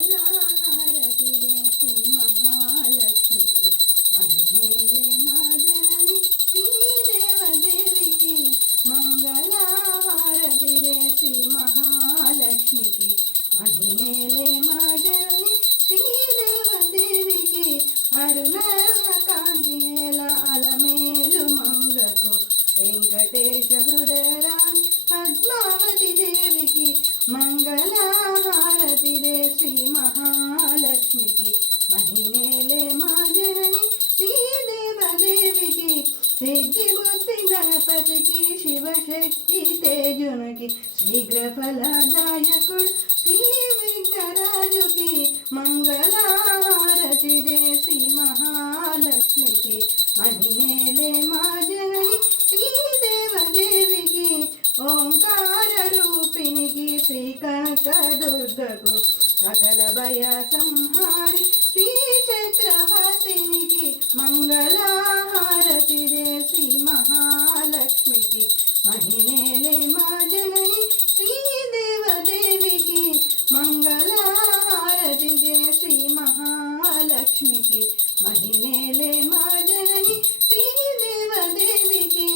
హారతిరే శ్రీ మహాలక్ష్మికి మహిమేలే మా జనని శ్రీదేవదేవికి మంగళహారతిరే శ్రీ మహాలక్ష్మికి మహిమేలే మా జనని శ్రీదేవదేవికి అరుణాల కాంతినేల అలమేలు మంగకు వెంకటేశ హృదయరాణి పద్మావతి దేవికి మంగళహారతిరే శ్రీ మహాలక్ష్మికి మహిమేలే మా జనని శ్రీదేవదేవికి సిద్ధి బుద్ధి గణపతికి శివశక్తి తేజునికి శీఘ్రఫలదాయకుడు శ్రీ విఘ్నరాజుకి మంగళహారతిరే శ్రీ మహాలక్ష్మికి మహిమేలే మా జనని శ్రీదేవదేవికి ఓంకార రూపిణికి శ్రీ కనక దుర్గకు సకల భయ సంహారి శ్రీ చైత్రవాసినికి మంగళహారతిరే శ్రీ మహాలక్ష్మికి మహిమేలే మా జనని శ్రీదేవదేవికి మంగళహారతిరే శ్రీ మహాలక్ష్మికి మహిమేలే మా జనని శ్రీదేవదేవికి